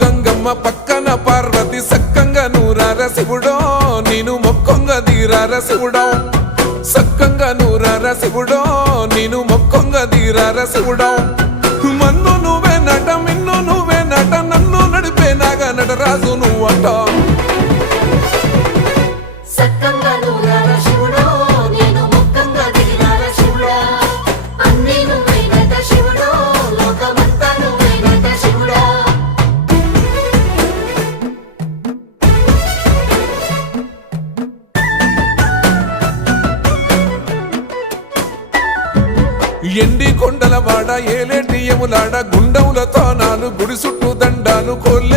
గంగమ్మ పక్కన పార్వతి సక్కంగా నూరార శివుడో నేను మొక్కంగా దీరార శివుడో సక్కంగా నూరార శివుడో నేను మొక్కంగా దీరార శివుడో మన్ను నువ్వే నట మిన్ను నువ్వే నట నన్ను నడిపే నాగా నటరాజు నువ్వట ఎండి కొండల వాడ ఏలేటి యములాడ గుండములతో నాలు గుడి చుట్టూ దండాలు కోల్లె